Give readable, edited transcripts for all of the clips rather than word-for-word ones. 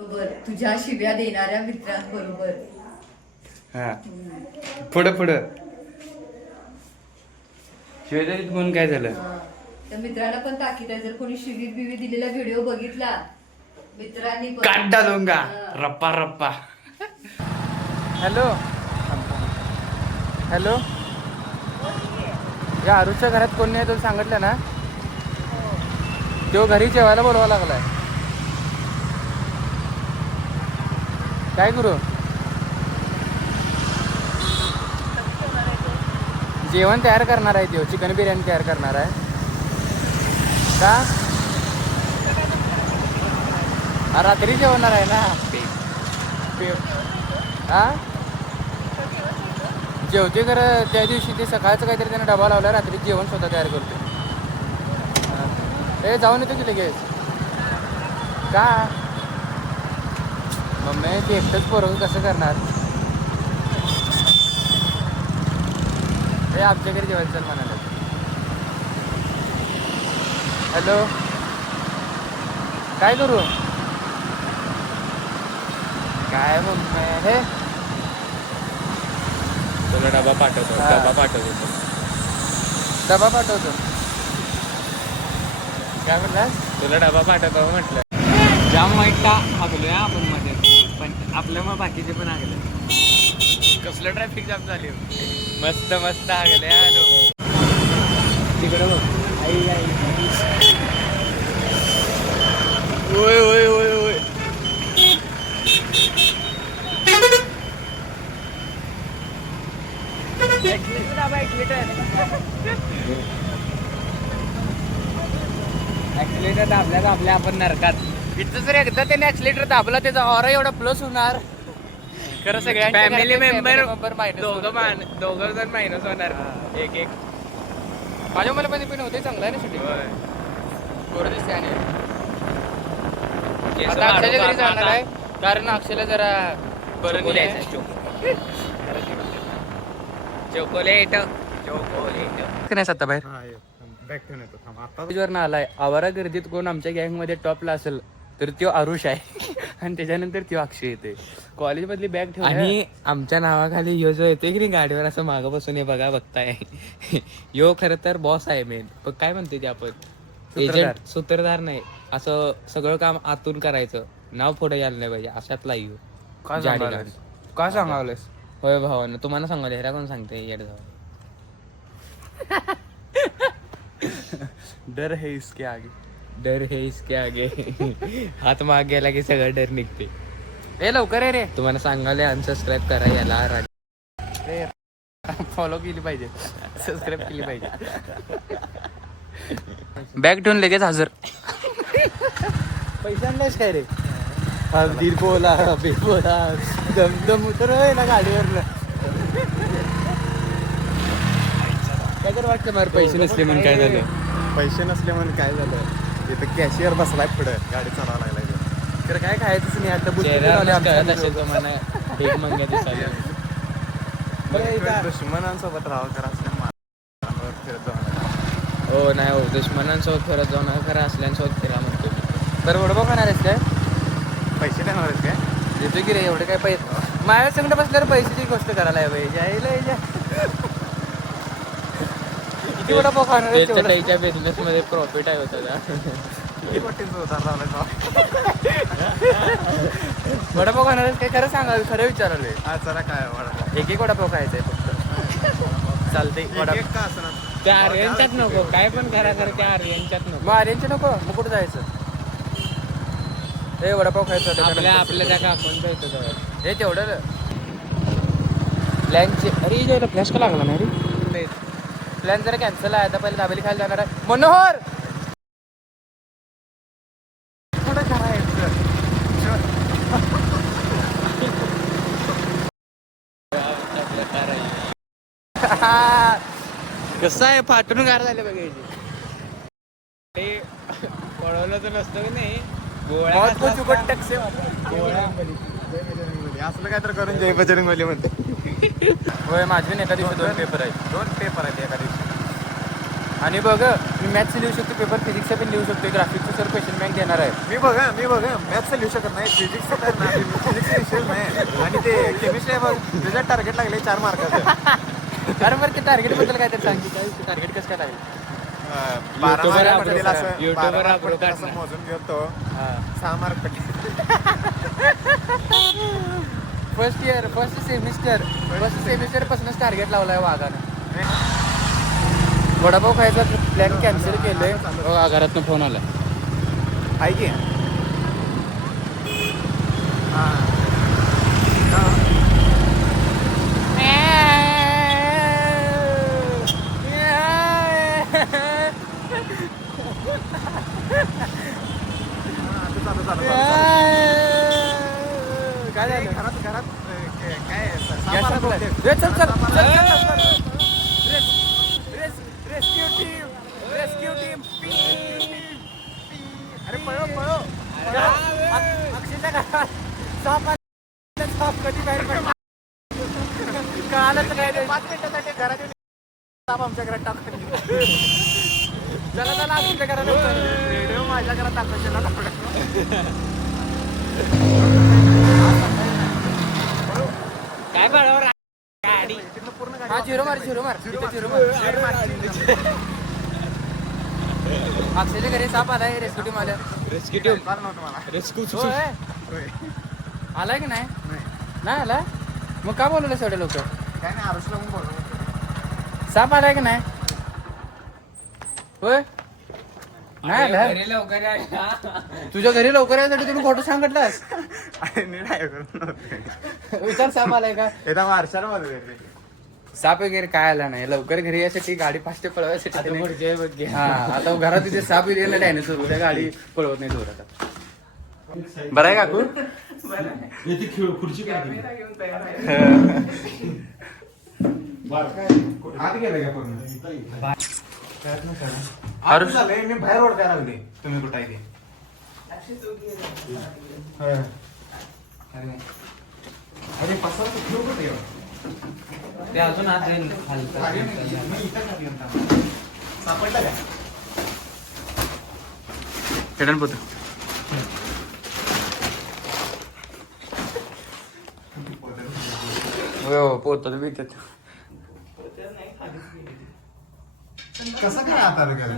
बरोबर तुझ्या शिव्या देणाऱ्या मित्रांबरोबर. हा पुढं पुढं शिवेदारीत म्हणून काय झालं? त्या मित्राला पण ताकीद आहे, जर कोणी शिवी बिवी दिलेला व्हिडिओ बघितला मित्रांनी पण काट डालूंगा रप्पा रप्पा. हॅलो हॅलो, या आरुषच्या घरात कोण नाही तुला सांगितलं ना? तो घरी जेवायला बोलवा लागलाय. काय करू? जेवण तयार करणार आहे तो, चिकन बिर्याणी तयार करणार आहे का? रात्री जेवणार आहे ना? हा जेवते खरं, त्या दिवशी ते सकाळचं काहीतरी त्यानं डबा लावला, रात्री जेवण स्वतः तयार करतो. हे जाऊन येतो की लगेच का? मम्मी ते एकटंच पोरं कसं करणार? हे आमच्या घरी जेवायचं चल म्हणाले. हॅलो, काय करू? काय मम्मी हे तुला डबा पाठवतो. डबा पाठवतो. काय म्हणलास? तुला डबा पाठवतो म्हटलं. जाम वाईटला आगलोय आपण मध्ये, पण आपल्या मग बाकीचे पण आगले. कसलं ट्रॅफिक जाम झाली. मस्त मस्त आगले आलो. तिकडं बघ. आई आई ओय ओय ओय ओय. ऍक्सिलेटर दाबल्या आपण नरकात. इथं जर एकदा त्याने ऍक्सिलेटर दाबला त्याचा ऑरा एवढा प्लस होणार. खरं सगळ्या फॅमिली मेंबर मायनस दोघं जण मायनस होणार. एक एक माझ्या मला पण होते, चांगला आहे ना शूटिंग. गोरं दिसते. आणि आता अक्षयच्या घरी जाणार आहे, कारण अक्षयला जरा बरं नाही आहे. चॉकोलेट आता बाहेर बॅग ठेवून येतो थांब आता. वर आलाय. आवारा गर्दीत कोण आमच्या गँग मध्ये टॉपला असेल तर त्यो आरुष आहे आणि त्याच्यानंतर त्यो अक्षय येते. कॉलेज मधली बॅग ठेवून आणि आमच्या नावाखाली यो जो येतोय की नाही गाडीवर असं मागं बसून हे बघा बघताय, यो खरं तर बॉस आहे मेन. पण काय म्हणते ते आपण एजंट, सूत्रधार नाही. असं सगळं काम आतून करायचं, नाव पुढे यायला नाही पाहिजे अशातला यो. काय सांगावलंस? होय भावानं, तुम्हाला सांगायला ह्याला कोण सांगते येड जाऊ. डर है इसके आगे. डर हे इसके आगे. हात माग गेला की सगळं डर निघते. ए लवकर आहे रे. तुम्हाला सांगायला अनसबस्क्राईब करा याला. फॉलो केली पाहिजे, सबस्क्राईब केली पाहिजे. बॅग ठेवून लगेच हजर. पैसे आणलेस काय रे? दिल बोला बे बोला दमदम उतर ना गाडीवर. काय तर वाटतं मला पैसे नसले म्हणून काय झालं? पैसे नसले म्हणून काय झालं? इथं कॅशियर बसलाय पुढे, गाडी चालवायला लागलाय. तर काय खायचंच नाही आता. एक मंग्या दिसायला दुश्मनांसोबत राहावं करा असल्या फिरत जाऊ. हो नाही हो, दुश्मनांसोबत फिरत जाऊ नका, खरं असल्यांसोबत फिरा म्हणतो मी. तर वडपाव खाणार आहेस काय? पैसे देणार आहेस काय? देतो की रे, एवढे काय पैसे माझ्या संकट बसल्यावर पैशाची गोष्ट करायला पाहिजे. किती वडापाव खाणार आहेस तेवढं? त्याच्या बिझनेस मध्ये प्रॉफिट आहे होता का? किती पट्टीचं उधार लावलाय? वडापाव खाणार आहेस काय? खरं सांगा, खरं विचारलंय. हा चला काय वडापाव एक एक वडापाव खायचा आहे फक्त. चालते वडापाव. का असणार? त्या आर्यनच्यात नको, काय पण करा खरं त्या आर्यनच्यात नको. मग आर्यनचे नको, मग कुठं जायचं? हे वडापाव खायचं आपल्या त्या काकून जायचं जवळ. हे तेवढं प्लॅनचे. अरे जायला फ्लॅश का लागला नाही रे? प्लॅन जरा कॅन्सल आहे. आता पहिले दाबेली खायला जाणार आहे. मनोहर थोडं करायचं. कसं आहे, फाटून गार झाले बघायचे. पळवलं तर नसतं की नाही. बहुत कुछ उकट टक से. असलं काय तर करून जय बजरंग बली म्हणते. होय, माझे एका दिवशी 2 पेपर आहेत. 2 पेपर आहेत एका दिवशी. आणि बघ मी मॅथ्स लिहू शकतो पेपर, फिजिक्सचा पण लिहू शकतो. ग्राफिक्सचं सर क्वेश्चन बँक देणार आहे. मी बघा मॅथ्स लिहू शकत नाही, फिजिक्स नाही, फिजिक्स विषय नाही. आणि ते केमिस्ट्री आहे बघ, त्याच्यात टार्गेट लागले 4 मार्काचं. अरे बरं ते टार्गेट बद्दल काय तर सांगितलं काय टार्गेट कसं काय लागेल? 12 YouTuber मार्क upload पडलेलं करा. असं, YouTuber 12 मार्क upload पडलेलं असं करा. मोजून गेलतो. 6 मार्क पडले. फर्स्ट सेमिस्टर पासूनच टार्गेट लावलाय वाघानं. वडापाव खायचा प्लॅन कॅन्सल केलंय. बघा घरातनं फोन आला. आहे की काय झालं? घरात काय गॅस संपलाय. ए, चल चल रेस्क्यू टीम. अरे पळो अक्षयच्या घरात साप कधी बाहेर पडला कळालंच काय ते. 5 मिनिटासाठी घरात येऊन साप आमच्या घरात टाकून चला चला अक्षयच्या घरात व्हिडिओ माझ्या घरात टाकायचे. काय बरोबर हा झिरो मार इथे झिरो मार. अक्षयच्या घरी साप आलाय. रेस्क्यू टीम आल्या. रेस्क्यू टीम नव्हतं मला. रेस्क्यू होय. आलाय की नाही? नाही आला मग का बोलवलं एवढे लोक? काय नाही, आरुषला पण बोलवलं. साप आलाय की नाही? होय नाही आला. लवकर या. तुझ्या घरी लवकर यायसाठी तुम्ही खोटं सांगितलंस. अरे नीट ऐकून नव्हते. विचार साप आलाय का? एकदा मार्शाला बोलवले. साप वगैरे काय आला नाही. लवकर घरी यायसाठी गाडी फास्ट पळवायसाठी त्याने- हा आता घरात तिथे साप येईल ना डायनोसॉर उद्या गाडी पळवत नाही जोरात. बरं आहे काकू? खुर्ची काय आत गेलं का पूर्ण? आरुष- झालंय, मी बाहेर ओळखाय लागले. तुम्ही कुठं आहे ते? होय. अरे पसार कुठलं कुठे आहे? ते अजून आज जाईल खाली नाही, मी इथं खाली होता. सापडलं का? हेडन पोत पोतात बी त्यात. कसं काय आता रे काय?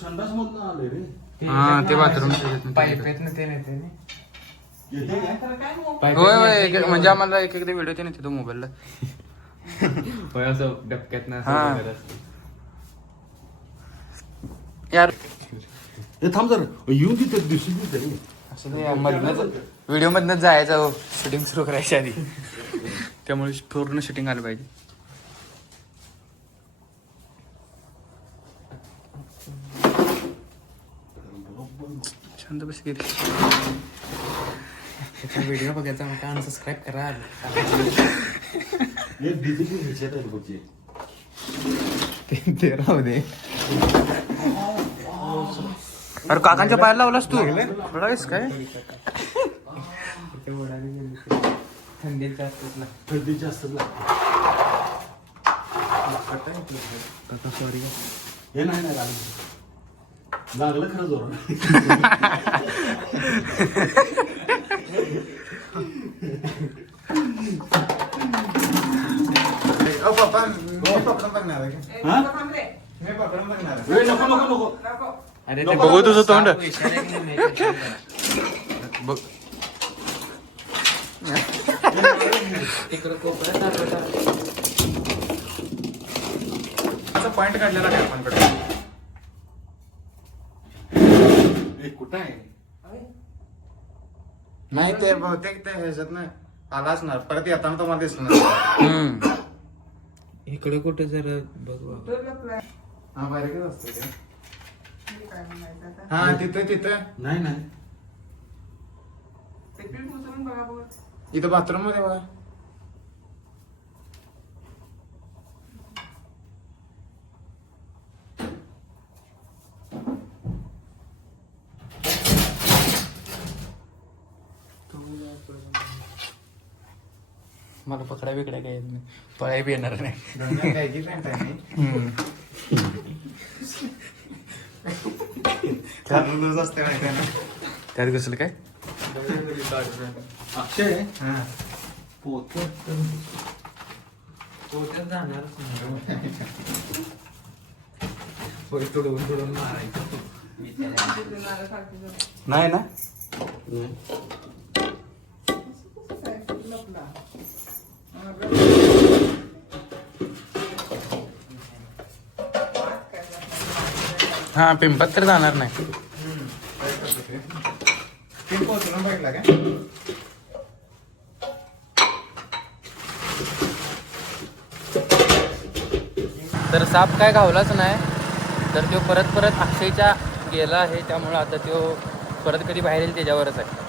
संडास मधून आले रे. हा ते बाथरूम पाईप येत ना ते नाही येते काय? होय होय म्हणजे आम्हाला एक एकदा व्हिडिओ ते नाही तो मोबाईलला. होय असं डबक्यात ना हा. यार ए, थांब जरा येऊन तिथे दिसून तिथे रे. व्हिडिओ मधनच जायचं शूटिंग सुरू करायच्या आधी. त्यामुळे पूर्ण शूटिंग आलं पाहिजे. शांत बस गेली. व्हिडिओ बघायचा मग अनसबस्क्राईब करा. हे डिजिटल ह्याच्यात आहे बघ. ते राहू दे. अरे काकांच्या पायाला लावलास तू रडायस काय? थंडीच्या असतात ना. थंडीची असतात ना. काका सॉरी. हे नाही लागलं खरं जोर. पप्पा मी पकडून बघणार आहे का? हा? मी पकडून बघणार आहे. ए, नको अरे नको. बघू तुझं तोंड. बघ तिकडं कोपऱ्यात पॉइंट काढलेला नाही आपण कडे. ए, कुठं आहे? नाही ते बहुतेक ते ह्याच्यात ना आला असणार. परत येताना तुम्हाला दिसणार. इकडे कुठे जरा बघ बाबा. हा बारीकच असतं ते. हा तिथं नाही इथं बाथरूम मध्ये बघा. मला पकडा बिकडा काय येत नाही. पळाय बी येणार नाही. गंगा काय की नाही. लूज असते माहिती आहे ना. त्यात घुसलं काय अक्षय नाही ना हा पिंपात तर जाणार नाही. पोहोचून बघितला काय तर साप काय घावलाच नाही. तर तो परत परत अक्षयच्या गेला आहे त्यामुळे आता तो परत कधी बाहेर येईल त्याच्यावरच आहे.